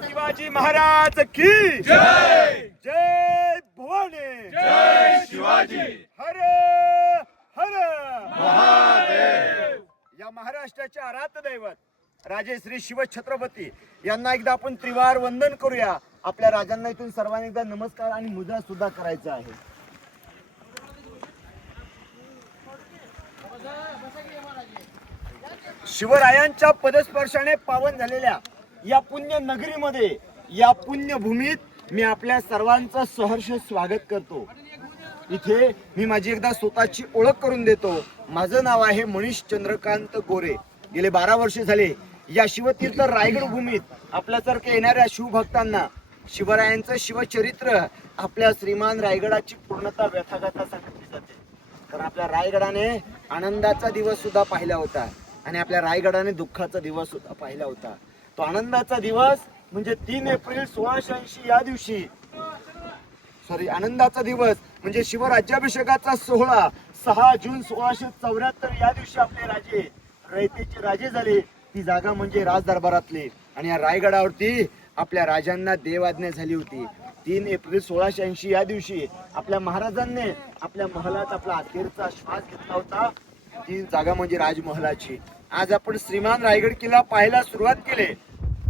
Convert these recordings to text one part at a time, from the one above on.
शिवाजी महाराज की जय. जय भवानी. जय शिवाजी. हर हर महादेव. या महाराष्ट्राचे आराध्य दैवत राजे श्री शिवछत्रपती यांना एकदा आपण त्रिवार वंदन करूया. आपल्या राजांना इथून सर्वांनी एकदा नमस्कार आणि मुद्रा सुद्धा करायचा आहे. शिवरायांच्या पदस्पर्शाने पावन झालेल्या या पुण्य नगरीमध्ये, या पुण्यभूमीत मी आपल्या सर्वांचं सहर्ष स्वागत करतो. इथे मी माझी एकदा स्वतःची ओळख करून देतो. माझं नाव आहे मनीष चंद्रकांत गोरे. गेले 12 वर्ष झाले या शिवतीर्थ रायगड भूमीत आपल्यासारख्या येणाऱ्या शिवभक्तांना शिवरायांचं शिवचरित्र, आपल्या श्रीमान रायगडाची पूर्णता व्यथागाथा सांगितली जाते. कारण आपल्या रायगडाने आनंदाचा दिवस सुद्धा पाहिला होता आणि आपल्या रायगडाने दुःखाचा दिवस सुद्धा पाहिला होता. तो आनंदाचा दिवस म्हणजे 3 एप्रिल 1680 या दिवशी, आनंदाचा दिवस म्हणजे शिवराज्याभिषेकाचा सोहळा 6 जून 1674 या दिवशी आपले राजे रयतेचे राजे झाले. ती जागा म्हणजे राज दरबारातली आणि या रायगडावरती आपल्या राजांना देवाज्ञा झाली होती. 3 एप्रिल 1680 या दिवशी आपल्या महाराजांनी आपल्या महलात आपला अखेरचा श्वास घेतला होता. ती जागा म्हणजे राजमहलाची. आज आपण श्रीमान रायगड किल्ला पाहायला सुरुवात केली.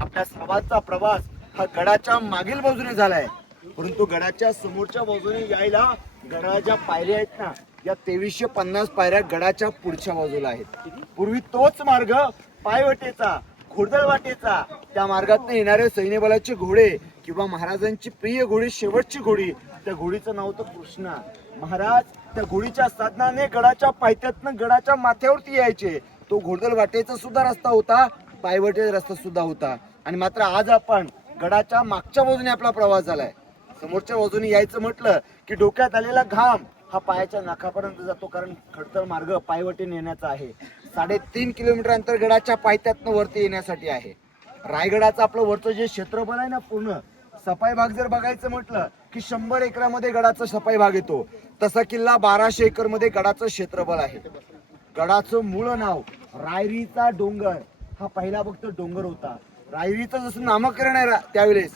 आपल्या सर्वांचा प्रवास हा गडाच्या मागील बाजूने झालाय, परंतु गडाच्या समोरच्या बाजूने यायला गडाच्या पायऱ्या आहेत ना, या 2350 पायऱ्या गडाच्या पुढच्या बाजूला आहेत. पूर्वी तोच मार्ग पायवाटेचा, घोडदळ वाटेचा, त्या मार्गातून येणारे सैन्यबलाचे घोडे किंवा महाराजांची प्रिय घोडी, शेवटची घोडी, त्या घोडीचं नाव होतं कृष्णा. महाराज त्या घोडीच्या साधनाने गडाच्या पायथ्यातनं गडाच्या माथ्यावरती यायचे. तो घोडदळ वाटेचा सुद्धा रस्ता होता, पायवाटेचा रस्ता सुद्धा होता. आणि मात्र आज आपण गडाच्या मागच्या बाजूने आपला प्रवास झालाय. समोरच्या बाजूने यायचं म्हटलं की डोक्यात आलेला घाम हा पायाच्या नाकापर्यंत जातो, कारण खडतर मार्ग पायवाटेने येण्याचा आहे. 3.5 किलोमीटर अंतर गडाच्या पायथ्यातनं वरती येण्यासाठी आहे. रायगडाचं आपलं वरचं जे क्षेत्रफळ आहे ना, पूर्ण सफाई भाग जर बघायचं म्हटलं की 100 एकरामध्ये गडाचा सफाई भाग येतो. तसा किल्ला 1200 एकर मध्ये गडाचं क्षेत्रफळ आहे. गडाचं मूळ नाव रायरीचा डोंगर हा पहिला फक्त डोंगर होता. रायरीचं जसं नामकरण आहे त्यावेळेस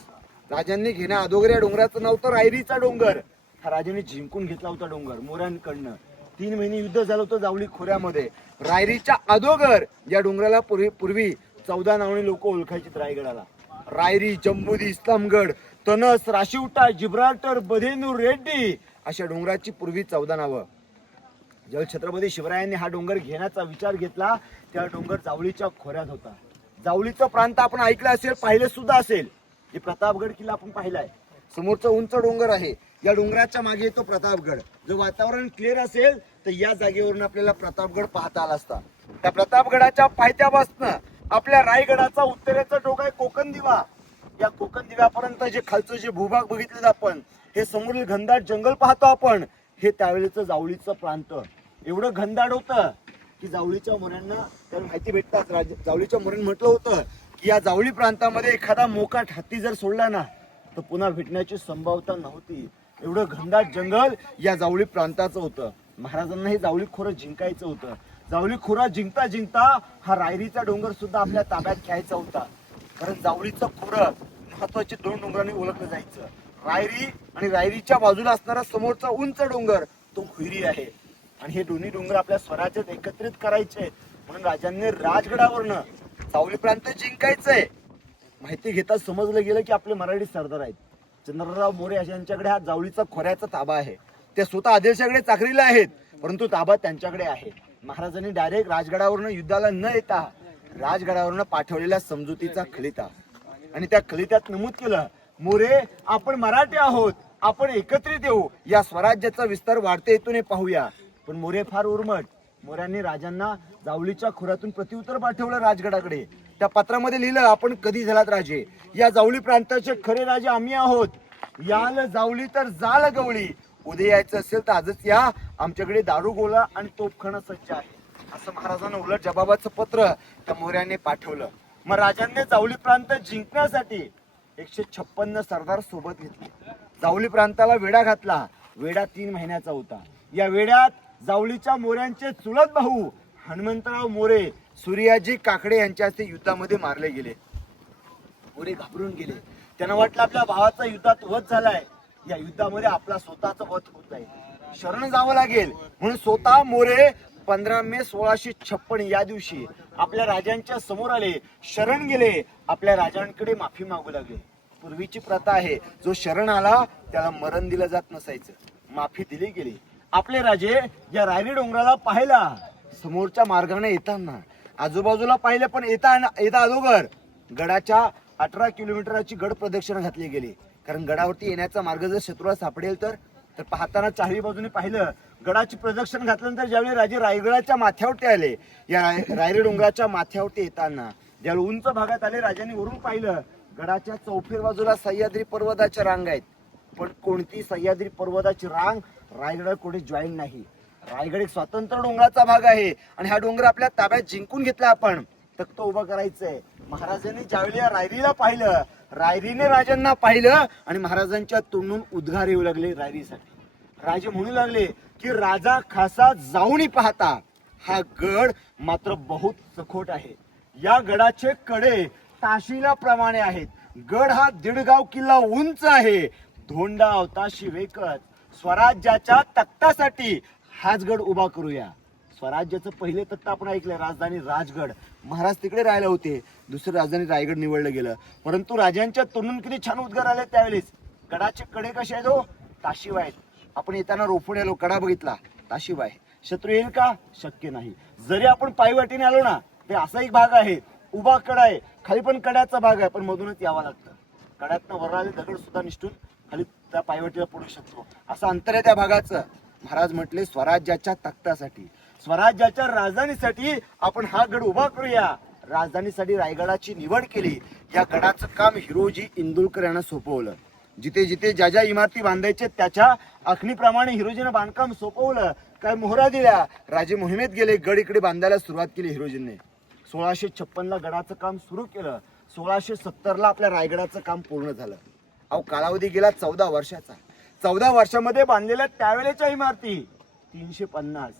राजांनी घेण्या अगोदर या डोंगराचं नाव तर रायरीचा डोंगर. हा राजाने जिंकून घेतला होता डोंगर मोऱ्यांकडनं. 3 महिने युद्ध झालं होतं जावळी खोऱ्यामध्ये. रायरीच्या अगोदर या डोंगराला पूर्वी 14 नावाने लोक ओळखायचे रायगडाला. रायरी, जम्बुदी, इस्लामगड, तनस, राशिवटा, जिब्राल्टर, बधेनूर, रेड्डी अशा डोंगराची पूर्वी 14 नावं. जेव्हा छत्रपती शिवरायांनी हा डोंगर घेण्याचा विचार घेतला त्या डोंगर जावळीच्या खोऱ्यात होता. जावळीचा प्रांत आपण ऐकलं असेल, पाहिलं सुद्धा असेल. हे प्रतापगड किल्ला आपण पाहिलाय. समोरचा उंच डोंगर आहे, या डोंगराच्या मागे येतो प्रतापगड. जर वातावरण क्लिअर असेल तर या जागेवरून आपल्याला प्रतापगड पाहता आला असता. त्या प्रतापगडाच्या पायथ्यापासून आपल्या रायगडाचा उत्तरेचा टोक आहे कोकण दिवा. या कोकण दिव्यापर्यंत जे खालचं जे भूभाग बघितले आपण, हे समोरील घनदाट जंगल पाहतो आपण, हे त्यावेळेचं जावळीचं प्रांत. एवढं घनदाट होतं की जावळीच्या मोऱ्यांना त्याला माहिती भेटतात. जावळीच्या मोऱ्यांनी म्हटलं होतं की या जावळी प्रांतामध्ये एखादा मोकाट हत्ती जर सोडला ना तर पुन्हा भेटण्याची संभाव्यता नव्हती. एवढं घनदाट जंगल या जावळी प्रांताचं होतं. महाराजांना हे जावळी खोरं जिंकायचं होतं. जावळी खोरा जिंकता जिंकता हा रायरीचा डोंगर सुद्धा आपल्या ताब्यात घ्यायचा होता. कारण जावळीचं खोरं महत्वाचे 2 डोंगरांनी ओळखलं जायचं. रायरी आणि रायरीच्या बाजूला असणारा समोरचा उंच डोंगर तो भुईरी आहे. आणि हे दोन्ही डोंगर आपल्या स्वराज्यात एकत्रित करायचे म्हणून राजांनी राजगडावरनं जावळी प्रांत जिंकायचंय. माहिती घेता समजलं गेलं की आपले मराठी सरदार आहेत चंद्रराव मोरे यांच्याकडे हा जावळीचा खोऱ्याचा ताबा आहे. ते स्वतः आदिलशाहीकडे चाकरीला आहेत, परंतु ताबा त्यांच्याकडे आहे. महाराजांनी डायरेक्ट राजगडावरनं युद्धाला न येता राजगडावरनं पाठवलेल्या समजुतीचा खलिता, आणि त्या खलित्यात नमूद केलं, मोरे आपण मराठी आहोत, आपण एकत्रित येऊ, या स्वराज्याचा विस्तार वाढते हेतूने पाहूया. पण मोरे फार उर्मट. मोऱ्यांनी राजांना जावळीच्या खोऱ्यातून प्रत्युत्तर पाठवलं राजगडाकडे. त्या पत्रामध्ये लिहिलं, आपण कधी झालात राजे, या जावळी प्रांताचे खरे राजे आम्ही आहोत. याल जावळी तर जाल गवळी, उद्या यायचं असेल तर आजच या, आमच्याकडे दारू गोळा आणि तोफखाना सज्ज आहे. असं महाराजांना उलट जबाबाचं पत्र त्या मोऱ्याने पाठवलं. मग राजांनी जावळी प्रांत जिंकण्यासाठी 156 सरदार सोबत घेतले. जावळी प्रांताला वेढा घातला. वेढा 3 महिन्याचा होता. या वेड्यात जावळीच्या मोऱ्यांचे चुलत भाऊ हनुमंतराव मोरे सूर्याजी काकडे यांच्या हस्ते युद्धामध्ये मारले गेले. मोरे घाबरून गेले. त्यांना वाटलं आपल्या भावाचा युद्धात वध झालाय, या युद्धामध्ये आपला स्वतःचा वध होत आहे, शरण जावं लागेल. म्हणून स्वतः मोरे 15 मे 1656 या दिवशी आपल्या राजांच्या समोर आले, शरण गेले, आपल्या राजांकडे माफी मागू लागले. पूर्वीची प्रथा आहे, जो शरण आला त्याला मरण दिलं जात नसायचं, माफी दिली गेली. आपले राजे या रायरी डोंगराला पाहिला, समोरच्या मार्गाने येताना आजूबाजूला पाहिलं, पण येता अगोदर गडाच्या 18 किलोमीटरची गड प्रदक्षिणा घातली गेली. कारण गडावरती येण्याचा मार्ग जर शत्रूला सापडेल तर पाहताना चारही बाजूने पाहिलं. गडाची प्रदक्षिणा घातल्यानंतर ज्यावेळी राजे रायगडाच्या माथ्यावरती आले, या रायरी डोंगराच्या माथ्यावरती येताना ज्यावेळी उंच भागात आले, राजांनी वरून पाहिलं गडाच्या चौफेर बाजूला सह्याद्री पर्वताच्या रांग आहेत, पण कोणती सह्याद्री पर्वताची रांग रायगड कोणी जॉईन नाही. रायगड एक स्वतंत्र डोंगराचा भाग आहे आणि हा डोंगर आपल्या ताब्यात जिंकून घेतला आपण, तख्त उभं करायचंय. महाराजांनी ज्यावेळी रायरीला पाहिलं, रायरीने राजांना पाहिलं आणि महाराजांच्या तोंडून उद्गार येऊ लागले रायरीसाठी. राजे म्हणू लागले की राजा खासा जाऊनही पाहता हा गड मात्र बहुत सखोट आहे. या गडाचे कडे ताशिला प्रमाणे आहेत. गड हा 1.5 गाव किल्ला उंच आहे. धोंडा ताशी वेकत स्वराज्याच्या तख्तासाठी हाच गड उभा करूया. स्वराज्याचं पहिले तख्त आपण ऐकलं, राजधानी राजगड. महाराज तिकडे राहिले होते, दुसरं राजधानी रायगड निवडलं गेलं. परंतु राजांच्या तोंडून किती छान उद्गार आले त्यावेळेस. गडाचे कडे कसे आहेत हो? ताशिवा आहेत. आपण येताना रोपड आलो, कडा बघितला, ताशिवा आहे. शत्रू येईल का? शक्य नाही. जरी आपण पायवाटीने आलो ना, ते असा एक भाग आहे, उभा कडा आहे, खाली पण कड्याचा भाग आहे, पण मधूनच यावं लागतं. कड्यातनं वर आले दगड सुद्धा निष्ठून खाली त्या पायवाटीला पडू शकतो, असं अंतर आहे त्या भागाचं. महाराज म्हटले स्वराज्याच्या तख्तासाठी, स्वराज्याच्या राजधानीसाठी आपण हा गड उभा करूया. राजधानीसाठी रायगडाची निवड केली. या गडाचं काम हिरोजी इंदुरकर यांना सोपवलं. जिथे जिथे ज्या ज्या इमारती बांधायचे त्याच्या आखणीप्रमाणे हिरोजीनं बांधकाम सोपवलं. काय मोहरा दिल्या, राजे मोहिमेत गेले, गड इकडे बांधायला सुरुवात केली हिरोजींनी. 1656 ला गडाचं काम सुरू केलं. 1670 ला आपल्या रायगडाचं काम पूर्ण झालं. अहो कालावधी गेला 14 वर्षाचा. 14 वर्षामध्ये बांधलेल्या त्यावेळेच्या इमारती 350.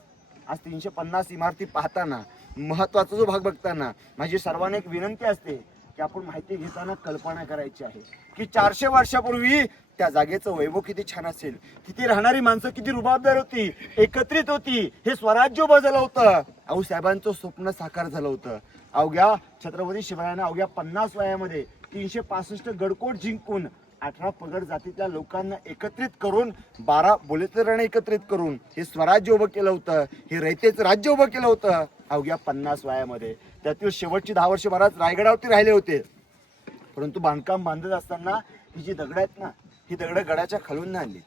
आज 350 इमारती पाहताना, महत्वाचा जो भाग बघताना माझी सर्वांना एक विनंती असते की आपण माहिती घेताना कल्पना करायची आहे की 400 वर्षापूर्वी त्या जागेचं वैभव किती छान असेल, तिथे राहणारी माणसं किती रुबाबदार होती, एकत्रित होती. हे स्वराज्य उभं झालं होतं. आऊसाहेबांचं स्वप्न साकार झालं होतं. अवघ्या छत्रपती शिवरायांना अवघ्या 50 वयामध्ये 365 गडकोट जिंकून 18 पगड जातीतल्या लोकांना एकत्रित करून 12 बोलेतरांना एकत्रित करून हे स्वराज्य उभं केलं होतं. हे रयतेचं राज्य उभं केलं होतं अवघ्या 50 वयामध्ये. त्यातील शेवटची 10 वर्ष महाराज रायगडावरती राहिले होते. परंतु बांधकाम बांधत असताना ही जी दगड आहेत ना, ही दगड गडाच्या खालून नाही आणली,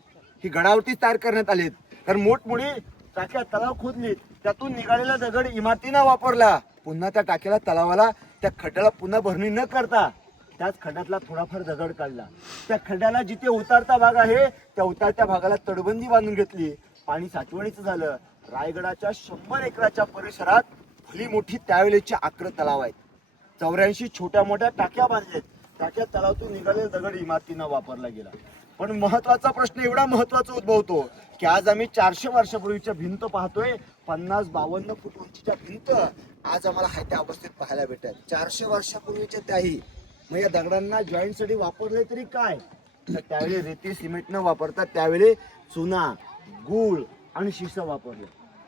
ही गडावरती तयार करण्यात आलीत. कारण मोठमोठी टाक्या तलाव खोदलीत, त्यातून निघालेला दगड इमारतीनं वापरला. पुन्हा त्या टाक्याला तलावाला त्या खड्ड्याला पुन्हा भरणी न करता त्याच खड्ड्यातला थोडाफार दगड काढला. त्या खड्ड्याला जिथे उतारता भाग आहे त्या उतारत्या भागाला तटबंदी बांधून घेतली. पाणी साठवणीचं झालं. रायगडाच्या 100 एकराच्या परिसरात भली मोठी त्यावेळेची 11 तलाव आहेत. 84 छोट्या मोठ्या टाक्या बांधल्यात. टाक्या तलावातून निघालेला दगड इमारतीनं वापरला गेला. पण महत्वाचा प्रश्न एवढा महत्वाचा उद्भवतो की आज आम्ही 400 वर्षापूर्वीच्या भिंत पाहतोय. 50-52 फूट उंचीच्या भिंत आज आम्हाला हाय त्या अवस्थेत पाहायला भेटतात. 400 वर्षापूर्वीच्या त्याही. मग या दगडांना जॉईंटसाठी वापरले तरी काय, तर त्यावेळी रेती सिमेंट न वापरता त्यावेळी चुना, गूळ आणि शिसं वापरलं.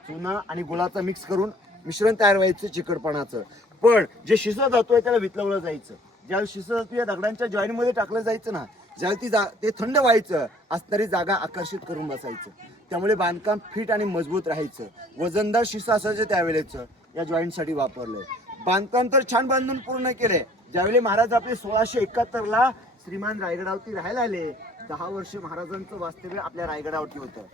चुना आणि गुळाचा मिक्स करून मिश्रण तयार व्हायचं चिकटपणाचं. पण जे शिसं धातू आहे त्याला वितळवलं जायचं. ज्यावेळी शिसं धातू या दगडांच्या जॉईंट मध्ये टाकलं जायचं ना, ज्यावेळी ते थंड व्हायचं, असणारी जागा आकर्षित करून बसायचं. त्यामुळे बांधकाम फिट आणि मजबूत राहायचं. वजनदार शिसं असायचं त्यावेळेच या जॉईंटसाठी वापरलंय. बांधकाम तर छान बांधून पूर्ण केले. ज्यावेळी महाराज आपले 1671 ला श्रीमान रायगडावरती राहायला आले, 10 वर्ष महाराजांचं वास्तव्य आपल्या रायगडावरती होतं.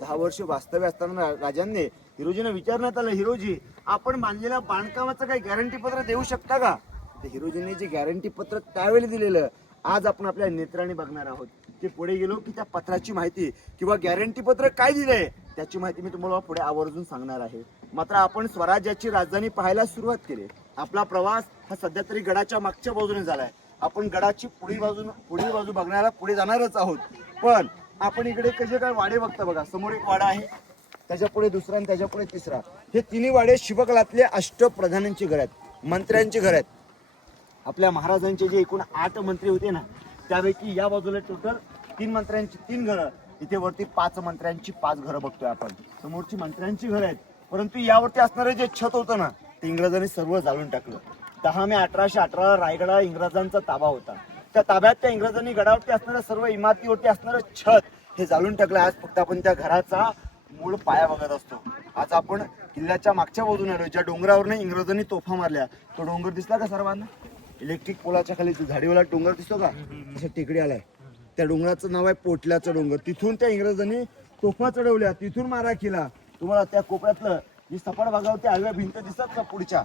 10 वर्ष वास्तव्य असताना राजांनी हिरोजीने विचारण्यात आलं, हिरोजी आपण बांधलेल्या बांधकामाचं काही गॅरंटी पत्र देऊ शकता का? ते हिरोजीने जे गॅरंटी पत्र त्यावेळी दिलेलं आज आपण आपल्या नेत्राने बघणार आहोत. ते पुढे गेलो की त्या पत्राची माहिती किंवा गॅरंटी पत्र काय दिलंय त्याची माहिती मी तुम्हाला पुढे आवर्जून सांगणार आहे. मात्र आपण स्वराज्याची राजधानी पाहायला सुरुवात केली. आपला प्रवास हा सध्या तरी गडाच्या मागच्या बाजूने झालाय. आपण गडाची पुढील बाजू बघण्याला पुढे जाणारच आहोत. पण आपण इकडे कसे काय वाडे बघता बघा. समोर एक वाडा आहे, त्याच्या पुढे दुसरा आणि त्याच्या पुढे तिसरा. हे तिन्ही वाडे शिवकलातले अष्टप्रधानांची घर आहेत, मंत्र्यांची घर आहेत. आपल्या महाराजांचे जे एकूण 8 मंत्री होते ना, त्यापैकी या बाजूला टोटल 3 मंत्र्यांची 3 घरं, इथे वरती 5 मंत्र्यांची 5 घरं बघतोय आपण. समोरची मंत्र्यांची घरं आहेत, परंतु यावरती असणारं जे छत होतं ना, ते इंग्रजांनी सर्व जाळून टाकलं. 10 मे 1818 रायगडा इंग्रजांचा ताबा होता. त्या ताब्यात त्या इंग्रजांनी गडावरती असणाऱ्या सर्व इमारतीवरती असणारं छत हे जाळून टाकलं. आज फक्त आपण त्या घराचा मूळ पाया बघत असतो. आज आपण किल्ल्याच्या मागच्या बाजूने आलो, ज्या डोंगरावरनं इंग्रजांनी तोफा मारल्या, तो डोंगर दिसला का सर्वांना? इलेक्ट्रिक पोलाच्या खाली झाडीवाला डोंगर दिसतो का? अशा टेकडी आलाय. त्या डोंगराचं नाव आहे पोटल्याचं डोंगर. तिथून त्या इंग्रजांनी तोफा चढवल्या, तिथून मारा केला. तुम्हाला त्या कोपऱ्यातलं जी सपाट भागावरती आडव्या भिंत दिसतात का पुढच्या,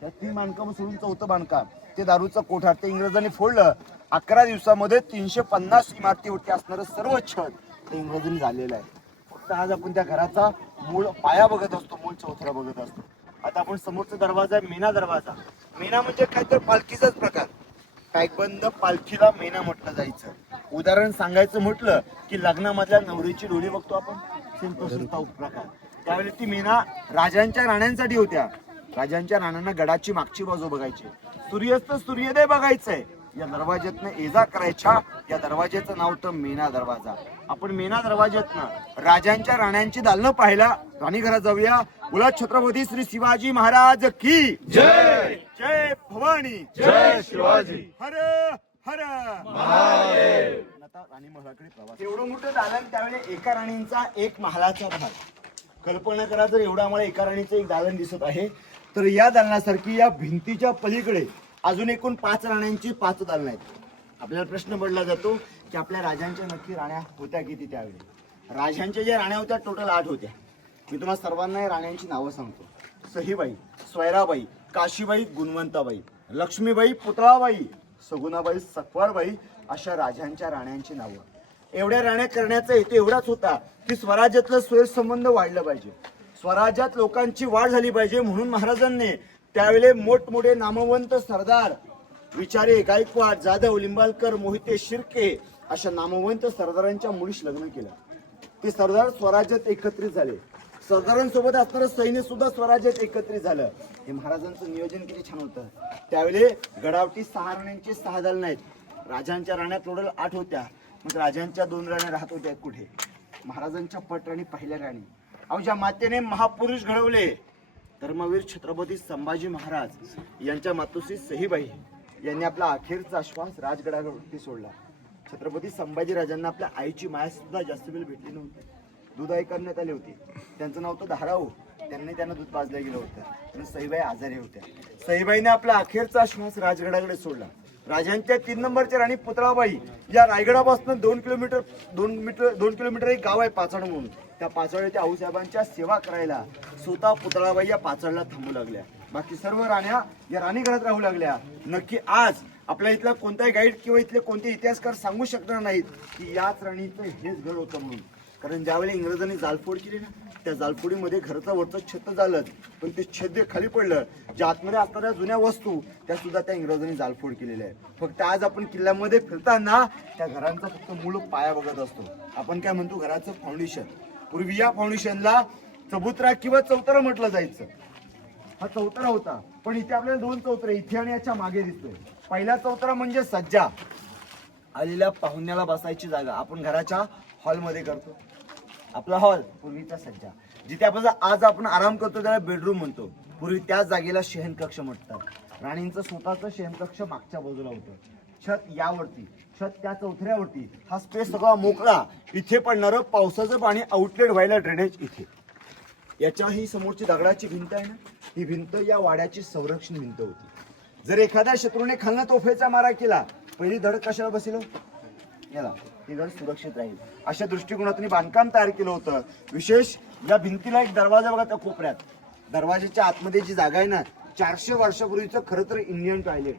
त्या 3 बांधकाम सोडून 4थं बांधकाम ते दारूचं कोठार ते इंग्रजांनी फोडलं. 11 दिवसामध्ये 350 इमारतीवरती असणारं सर्व छत ते इंग्रजांनी झालेलं आहे. फक्त आज आपण त्या घराचा मूळ पाया बघत असतो, मूळ चौथरा बघत असतो. आता आपण समोरचा दरवाजा आहे मेना दरवाजा. मेना म्हणजे काय तर पालखीचाच प्रकार. पॅकबंद पालखीला मेना म्हटलं जायचं. उदाहरण सांगायचं म्हटलं की लग्नामधल्या नवरीची डोळी बघतो आपण, सेम तसंच प्रकार. त्यावेळी ती मेना राजांच्या राण्यांसाठी होत्या. राजांच्या राण्यांना गडाची मागची बाजू बघायची, सूर्यास्त सूर्योदय बघायचंय. या दरवाज्यातनं ये-जा करायच्या. या दरवाज्याचं नाव तर मेना दरवाजा. आपण मेना दरवाज्यातनं राजांच्या राण्यांची दालनं पाहायला राणी घरात जाऊया. बोला छत्रपती श्री शिवाजी महाराज की जय. जय भवानी, जय शिवाजी. हर हर महादेव. आता राणी महालाकडे प्रवास. एवढं मोठं दालन, त्यावेळी एका राणींचा एक महालाचा भाग. कल्पना करा, जर एवढं आम्हाला एका राणीचं एक दालन दिसत आहे, तर या दालनासारखी या भिंतीच्या पलीकडे अजून एकूण 5 राण्यांची 5 दालनं आहेत. आपल्याला प्रश्न पडला जातो की आपल्या राजांच्या नक्की राण्या होत्या किती? त्यावेळी राजांच्या ज्या राण्या होत्या टोटल 8 होत्या. मी तुम्हाला सर्वांना या राण्यांची नावं सांगतो. सहीबाई, स्वैराबाई, काशीबाई, गुणवंताबाई, लक्ष्मीबाई, पुतळाबाई, सगुणाबाई, सकवारबाई अशा राजांच्या राण्यांची नावं. एवढ्या राण्या करण्याचा हेतू एवढाच होता की स्वराज्यातलं स्वैरसंबंध वाढलं पाहिजे, स्वराज्यात लोकांची वाढ झाली पाहिजे. म्हणून महाराजांनी त्यावेळी मोठमोठे नामवंत सरदार, विचारे, गायकवाड, जाधव, लिंबाळकर, मोहिते, शिर्के अशा नामवंत सरदारांच्या मुलीस लग्न केलं. ते सरदार स्वराज्यात एकत्रित झाले. सरदारांसोबत असणारं सैन्य सुद्धा स्वराज्यात एकत्रित झालं. हे महाराजांचं नियोजन किती छान होतं. त्यावेळी गडावरती 6 राण्यांची 6 दालनं आहेत. राजांच्या राण्या टोटल 8 होत्या. मग राजांच्या 2 राण्या राहत होत्या कुठे? महाराजांच्या पटराणी पहिल्या राणी. अहो, ज्या मातेने महापुरुष घडवले, धर्मवीर छत्रपती संभाजी महाराज यांच्या मातोश्री सहीबाई यांनी आपला अखेरचा श्वास राजगडावरती सोडला. छत्रपती संभाजी राजांना आपल्या आईची माया सुद्धा जास्त वेळ भेटली नव्हती. दूध आई करण्यात आली होती. त्यांचं नाव होतं धाराऊ. त्यांना दूध पाजलं गेलं होतं. आणि सईबाई आजारी होत्या. सईबाईने आपला अखेरचा श्वास राजगडाकडे सोडला. राजांच्या 3 नंबरच्या राणी पुतळाबाई या रायगडापासून 2 किलोमीटर एक गाव आहे पाचाड म्हणून. त्या पाचाड्याच्या आऊसाहेबांच्या सेवा करायला स्वतः पुतळाबाई या पाचाडला थांबू लागल्या. बाकी सर्व राण्या या राणीगडात राहू लागल्या. नक्की आज आपल्या इथला कोणताही गाईड किंवा इथले कोणते इतिहासकार सांगू शकणार नाहीत की याच राणीचं हेच घर होतं म्हणून. कारण ज्यावेळी इंग्रजांनी जालफोड केली ना, त्या जालफोडीमध्ये घरचं वरचं छत झालं, पण ते छत जे खाली पडलं, ज्या आतमध्ये असणाऱ्या जुन्या वस्तू त्या सुद्धा त्या इंग्रजांनी जालफोड केलेल्या आहे. फक्त आज आपण किल्ल्यामध्ये फिरताना त्या घरांचा फक्त मूळ पाया बघत असतो. आपण काय म्हणतो? घराचं फाउंडेशन. पूर्वी या फाउंडेशनला चबुतरा किंवा चौतरा म्हटलं जायचं. हा चौतरा होता, पण इथे आपल्याला 2 चौतरे इथे आणि याच्या मागे दिसतोय. पहिला चौतरा म्हणजे सज्जा, आलेल्या पाहुण्याला बसायची जागा. आपण घराच्या हॉलमध्ये करतो. आपला हॉल पूर्वीचा सज्जा, जिथे आपण आज आपण आराम करतो त्याला बेडरूम म्हणतो. पूर्वी त्याच जागेला शयनकक्ष म्हणतात. राणींचं स्वतःचं शयनकक्ष मागच्या बाजूला होतं. छत यावरती, छत त्या चौथऱ्यावरती. हा स्पेस सगळा मोकळा. इथे पडणारं पावसाचं पाणी आउटलेट व्हायला ड्रेनेज इथे. याच्या ही समोरची दगडाची भिंत आहे ना, ही भिंत या वाड्याची संरक्षण भिंत होती. जर एखाद्या शत्रूने खालनं तोफेचा मारा केला, पहिली धड कशाला बसेल? याला. हे घर सुरक्षित राहील अशा दृष्टिकोनातून बांधकाम तयार केलं होतं. विशेष या भिंतीला एक दरवाजा बघा त्या कोपऱ्यात. दरवाजाच्या आतमध्ये जी जागा आहे ना, 400 वर्षापूर्वीचं खरं तर इंडियन टॉयलेट.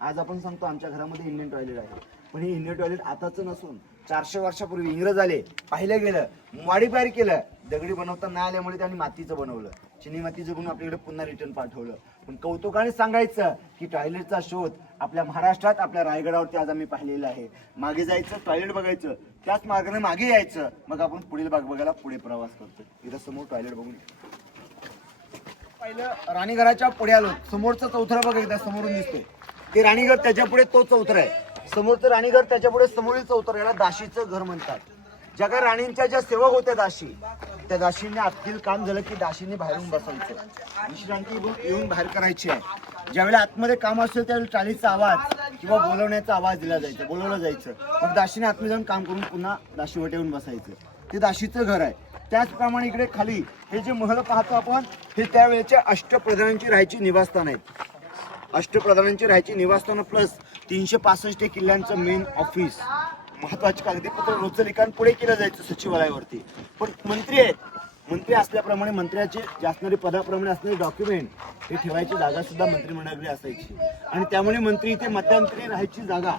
आज आपण सांगतो आमच्या घरामध्ये इंडियन टॉयलेट आहे, पण हे इंडियन टॉयलेट आताचं नसून 400 वर्षापूर्वी इंग्रज आले, पाहिलं गेलं, मॉडिफाय केलं. दगडी बनवता नाही आल्यामुळे त्यांनी मातीचं बनवलं. चिनी मातीचं बनवून आपल्याकडे पुन्हा रिटर्न पाठवलं. पण कौतुकाने सांगायचं की टॉयलेटचा शोध आपल्या महाराष्ट्रात आपल्या रायगडावरती आज आम्ही पाहिलेला आहे. मागे जायचं, टॉयलेट बघायचं, त्याच मार्गाने मागे यायचं, मग आपण पुढील भाग बघायला पुढे प्रवास करतो. इथं समोर टॉयलेट बघून पहिलं राणीघराच्या पुढे आलो. समोरचं चौथरा बघा, एकदा समोरून दिसतोय ते राणीघर, त्याच्या पुढे तो चौथरा आहे. समोरचं राणीघर, त्याच्या पुढे समोरील चौथरा, याला दाशीचं घर म्हणतात. ज्या काही राणींच्या ज्या सेवक होत्या दाशी, त्या दाशींनी आतील काम झालं की दाशींनी बाहेरून बसायचं, विश्रांती येऊन बाहेर करायची आहे. ज्यावेळेला आतमध्ये काम असेल त्यावेळी टाळीचा आवाज किंवा बोलवण्याचा आवाज दिला जायचा, बोलवलं जायचं. मग दाशीने आतमध्ये जाऊन काम करून पुन्हा दाशीवटे येऊन बसायचं. ते दाशीचं घर आहे. त्याचप्रमाणे इकडे खाली हे जे महल पाहतो आपण, हे त्यावेळेच्या अष्टप्रधानांची राहायची निवासस्थान आहेत. अष्टप्रधानांची राहायची निवासस्थान प्लस 365 किल्ल्यांचं मेन ऑफिस, महत्वाचे कागदपत्र रोजचं लिखाण पुढे केलं जायचं सचिवालयावरती. पण मंत्री आहेत, मंत्री असल्याप्रमाणे मंत्र्याचे जे असणारे पदाप्रमाणे असणारे डॉक्युमेंट हे ठेवायची जागा सुद्धा मंत्रिमंडळाकडे असायची. आणि त्यामुळे मंत्री इथे मध्यंतरी राहायची जागा,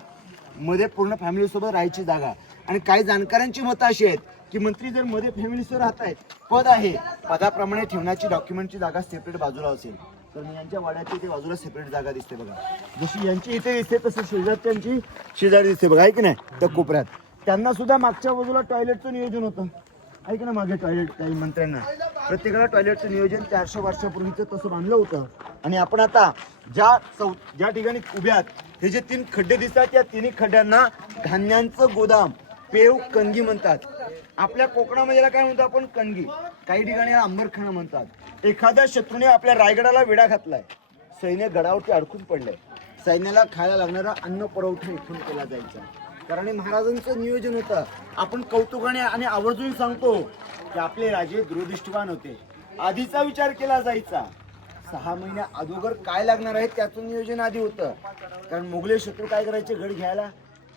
मध्ये पूर्ण फॅमिलीसोबत राहायची जागा. आणि काही जाणकारांची मतं अशी आहेत की मंत्री जर मध्ये फॅमिलीसोबत राहत आहेत, पद आहे, पदाप्रमाणे ठेवण्याची डॉक्युमेंटची जागा सेपरेट बाजूला असेल, तर यांच्या वाड्याची इथे बाजूला सेपरेट जागा दिसते बघा. जशी यांची इथे दिसते तसं शेजारच्यांची शेजारी दिसते बघा, आहे की नाही, त्या कोपऱ्यात. त्यांना सुद्धा मागच्या बाजूला टॉयलेटचं नियोजन होतं, आहे की ना, मागे टॉयलेट काही मंत्र्यांना प्रत्येकाला टॉयलेटचं नियोजन 400 वर्षापूर्वीचं तसं बांधलं होतं. आणि आपण आता ज्या ठिकाणी उभ्यात हे जे 3 खड्डे दिसतात, त्या 3 खड्ड्यांना धान्यांचं गोदाम, पेव, कणगी म्हणतात. आपल्या कोकणामध्ये याला काय म्हणतो आपण, कणगी, काही ठिकाणी अंबरखाना म्हणतात. एखाद्या शत्रूने आपल्या रायगडाला वेढा घातलाय, सैन्य गडावरती अडकून पडलंय, सैन्याला खायला लागणारा अन्न पुरवठा इथून केला जायचा. कारण हे महाराजांचं नियोजन होतं. आपण कौतुकाने आणि आवर्जून सांगतो की आपले राजे दूरदृष्टीवान होते. आधीचा विचार केला जायचा, 6 महिन्या अगोदर काय लागणार आहे त्याचं नियोजन आधी होतं. कारण मोगले शत्रू काय करायचे, गड घ्यायला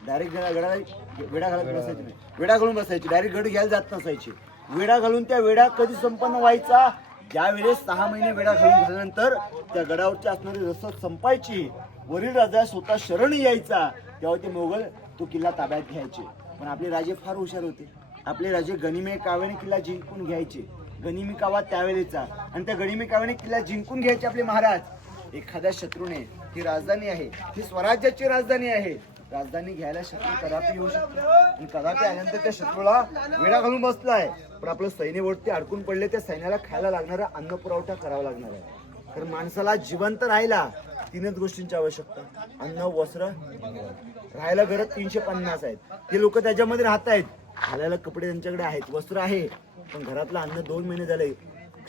डायरेक्ट गडाला वेढा घालत बसायचे नाही, वेढा घालून बसायचे, डायरेक्ट गड घ्यायला जात नसायचे. वेढा घालून त्या वेढा कधी संपन्न व्हायचा, ज्या वेळेस 6 महिने वेढा घालून झाल्यानंतर त्या गडावरची असणारी रसद संपायची, वरील राजा स्वतः शरण यायचा, तेव्हा ते मोगल तो किल्ला ताब्यात घ्यायचे. पण आपले राजे फार हुशार होते. आपले राजे गनिमे काव्याने किल्ला जिंकून घ्यायचे. गनिमी कावा त्यावेळेचा, आणि त्या गनिमी काव्याने किल्ला जिंकून घ्यायचे आपले महाराज. एखाद्या शत्रूने, ही राजधानी आहे, ही स्वराज्याची राजधानी आहे, राजधानी घ्यायला शत्रू कदापि येऊ शकतो. आणि कदापि आल्यानंतर त्या शत्रूला वेढा घालून बसलाय, पण आपलं सैन्यवरती अडकून पडले, त्या सैन्याला खायला लागणारा अन्न पुरवठा करावा लागणार आहे. तर माणसाला जिवंत राहायला 3च गोष्टींची आवश्यकता, अन्न, वस्त्र, राहायला घर 350 आहेत, ते लोक त्याच्यामध्ये राहत आहेत. घालायला कपडे त्यांच्याकडे आहेत, वस्त्र आहे, पण घरातलं अन्न 2 महिने झाले,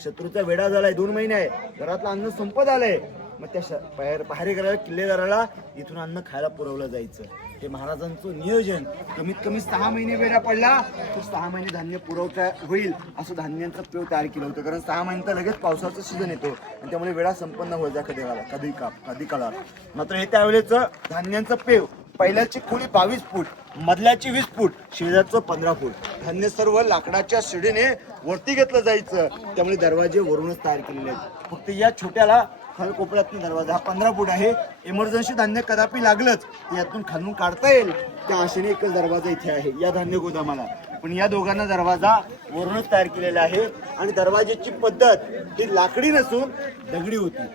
शत्रूचा वेढा झालाय, 2 महिने आहे, घरातलं अन्न संपत आलंय. मग त्या पहारेकऱ्याला, किल्लेदाराला इथून अन्न खायला पुरवलं जायचं. हे महाराजांचं नियोजन. कमीत कमी 6 महिने वेढा पडला तर 6 महिने धान्य पुरवठा होईल असं धान्यांचं पेव तयार केलं होतं. कारण 6 महिन्यात लगेच पावसाचा सीझन येतो आणि त्यामुळे वेळा संपन्न व्हायचा कधी काळात. मात्र हे त्यावेळेचं धान्यांचं पेव, पहिल्याची खोली 22 फूट, मधल्याची 20 फूट, शेजारचं 15 फूट. धान्य सर्व लाकडाच्या शिडीने वरती घेतलं जायचं. त्यामुळे दरवाजे वरूनच तयार केलेले आहेत. फक्त या छोट्याला खाल कोपऱ्यातून दरवाजा हा 15 फूट आहे. इमर्जन्सी धान्य कदापि लागलंच यातून खालून काढता येईल त्या आशेने एकच दरवाजा इथे आहे या धान्य गोदामाला. पण या दोघांना दरवाजा वरूनच तयार केलेला आहे. आणि दरवाजाची पद्धत ही लाकडी नसून दगडी होती.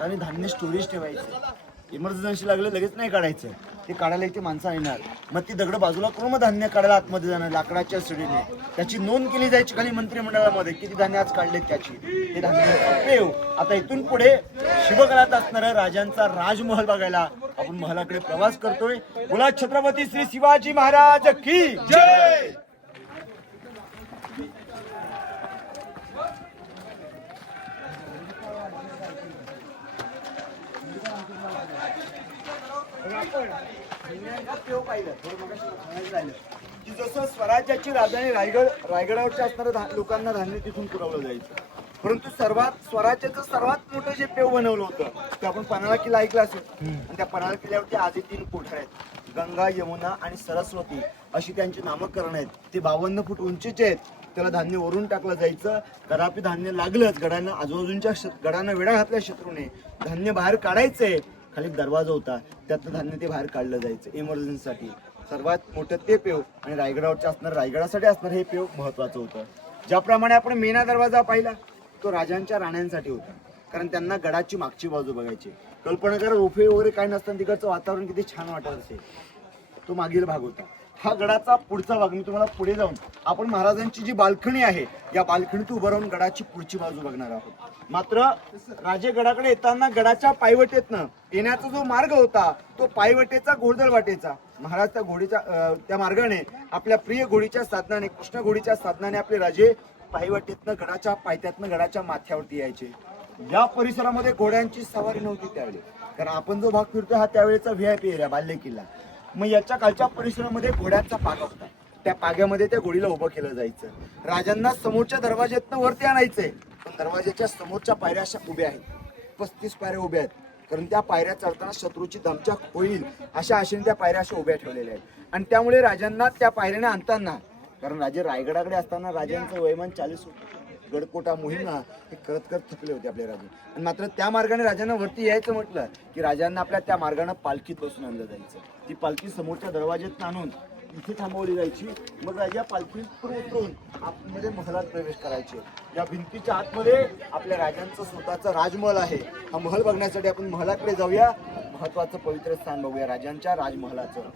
आणि धान्य स्टोरेज ठेवायचं, इमर्जन्सी लागलं लगेच नाही काढायचं, ते काढायला इथे माणसं येणार. मग ती दगड बाजूला करून मग धान्य काढायला आतमध्ये जाणार लाकडाच्या शिडीने. त्याची नोंद केली जायची खाली मंत्रिमंडळामध्ये, किती धान्य आज काढलेत त्याची. हे धान्य पेव. आता इथून पुढे शिवकाळात असणारा राजांचा राजमहल बघायला आपण महलाकडे प्रवास करतोय. बोला छत्रपती श्री शिवाजी महाराज की जय. की जसं स्वराज्याची राजधानी रायगडावरच्या असणाऱ्या लोकांना धान्य तिथून पुरवलं जायचं. परंतु स्वराज्याचं सर्वात मोठं जे पेव बनवलं होतं ते आपण पन्हाळा किल्ला ऐकला असेल. आणि त्या पन्हाळा किल्ल्यावरती आधी 3 कोठ्या आहेत, गंगा, यमुना आणि सरस्वती अशी त्यांची नामकरण आहेत. ते 52 फूट उंचीचे आहेत. त्याला धान्य वरून टाकलं जायचं. कदापि धान्य लागलंच, गडांना आजूबाजूंच्या गडांना वेढा घातल्या शत्रूने, धान्य बाहेर काढायचंय, खाली दरवाजा होता त्यातलं धान्य ते बाहेर काढलं जायचं इमर्जन्सीसाठी. सर्वात मोठं ते पेव आणि रायगडावरच्या असणार, रायगडासाठी असणार हे पेव महत्वाचं होतं. ज्याप्रमाणे आपण मेना दरवाजा पाहिला तो राजांच्या राण्यांसाठी होता. कारण त्यांना गडाची मागची बाजू बघायची. कल्पना करा, रोफे वगैरे काय नसताना तिकडचं वातावरण किती छान वाटत असेल. तो मागील भाग होता. हा गडाचा पुढचा भाग. मी तुम्हाला पुढे जाऊन आपण महाराजांची जी बाल्कनी आहे या बाल्कनीत उभं राहून गडाची पुढची बाजू बघणार आहोत. मात्र राजे गडाकडे येताना गडाच्या पायवटेतनं येण्याचा जो मार्ग होता तो पायवटेचा घोडदळ वाटेचा. महाराज त्या त्या मार्गाने आपल्या प्रिय घोडीच्या साधनाने, कृष्ण घोडीच्या साधनाने आपले राजे पायवटेतनं गडाच्या पायथ्यातनं गडाच्या माथ्यावरती यायचे. या परिसरामध्ये घोड्यांची सवारी नव्हती त्यावेळी, कारण आपण जो भाग फिरतोय हा त्यावेळेचा VIP एरिया, बाल्य किल्ला. मग याच्या खालच्या परिसरामध्ये घोड्यांचा पागा होता. त्या पाग्यामध्ये त्या घोडीला उभं केलं जायचं. राजांना समोरच्या दरवाज्यातनं वरती आणायचंय, पण दरवाज्याच्या समोरच्या पायऱ्या अशा उभ्या आहेत. 35 पायऱ्या उभ्या आहेत, कारण त्या पायऱ्या चढताना शत्रूची दमछाक होईल अशा आशेने त्या पायऱ्या अशा उभ्या ठेवलेल्या आहेत. आणि त्यामुळे राजांना त्या पायऱ्याने आणताना, कारण राजे रायगडाकडे असताना राजांचं वयमान 40 होतं. गडकोटा मोहिमा हे करत करत थकले होते आपले राजे. आणि मात्र त्या मार्गाने राजांना वरती यायचं म्हटलं की राजांना आपल्या त्या मार्गाने पालखीत बसून आणलं जायचं. ती पालखी समोरच्या दरवाज्यात आणून इथे थांबवली जायची. मग राजा पालखीत उतरून आतमध्ये महलात प्रवेश करायचे. या भिंतीच्या आतमध्ये आपल्या राजांचं स्वतःचा राजमहल आहे. हा महल बघण्यासाठी आपण महलाकडे जाऊया. महत्वाचं पवित्र स्थान बघूया राजांच्या राजमहलाचं.